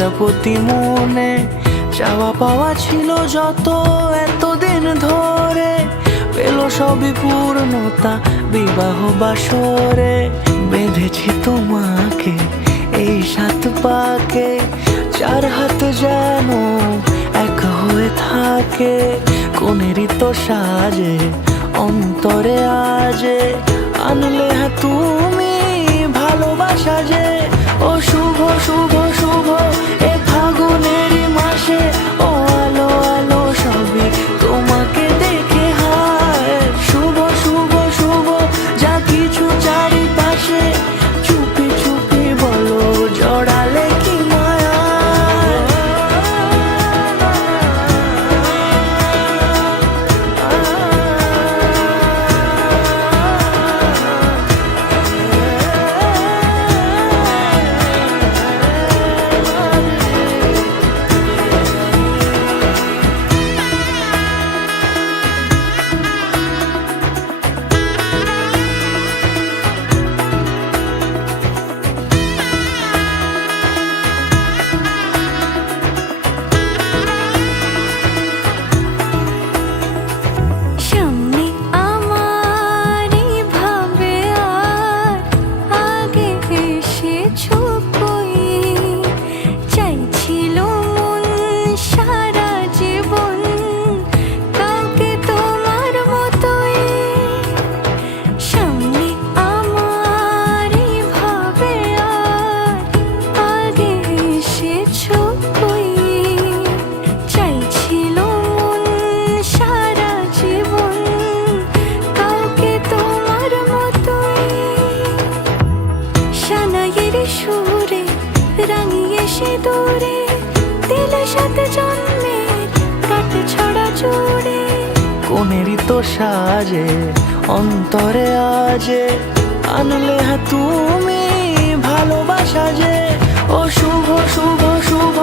প্রজাপতি মনে চাওয়া পাওয়া ছিল যত এতদিন ধরে, পেল সবই পূর্ণতা বিবাহ বাসরে। বেঁধেছি তোমাকে এই 7 পাকে, 4 হাত যেন এক হয়ে থাকে। কোনেরই তো সাজে অন্তরে আজে আনলে তুমি ভালোবাসা যে। ও শুভ শুভ শুভ এ ফাগুনেরই মাসে, ও আলো আলো সবই তোমাকে দেখে হায়। শুভ শুভ শুভ যা কিছু চারিপাশে, চুপি চুপি বলো জড়ালে কি মায়া। সুরে রাঙিয়ে সে দূরে দিলে 7 জন্মের কাট ছড়া জুড়ে। কোনেরই তো সাজে অন্তরে আজে আনলে তুমি ভালোবাসা যে। ও শুভ শুভ শুভ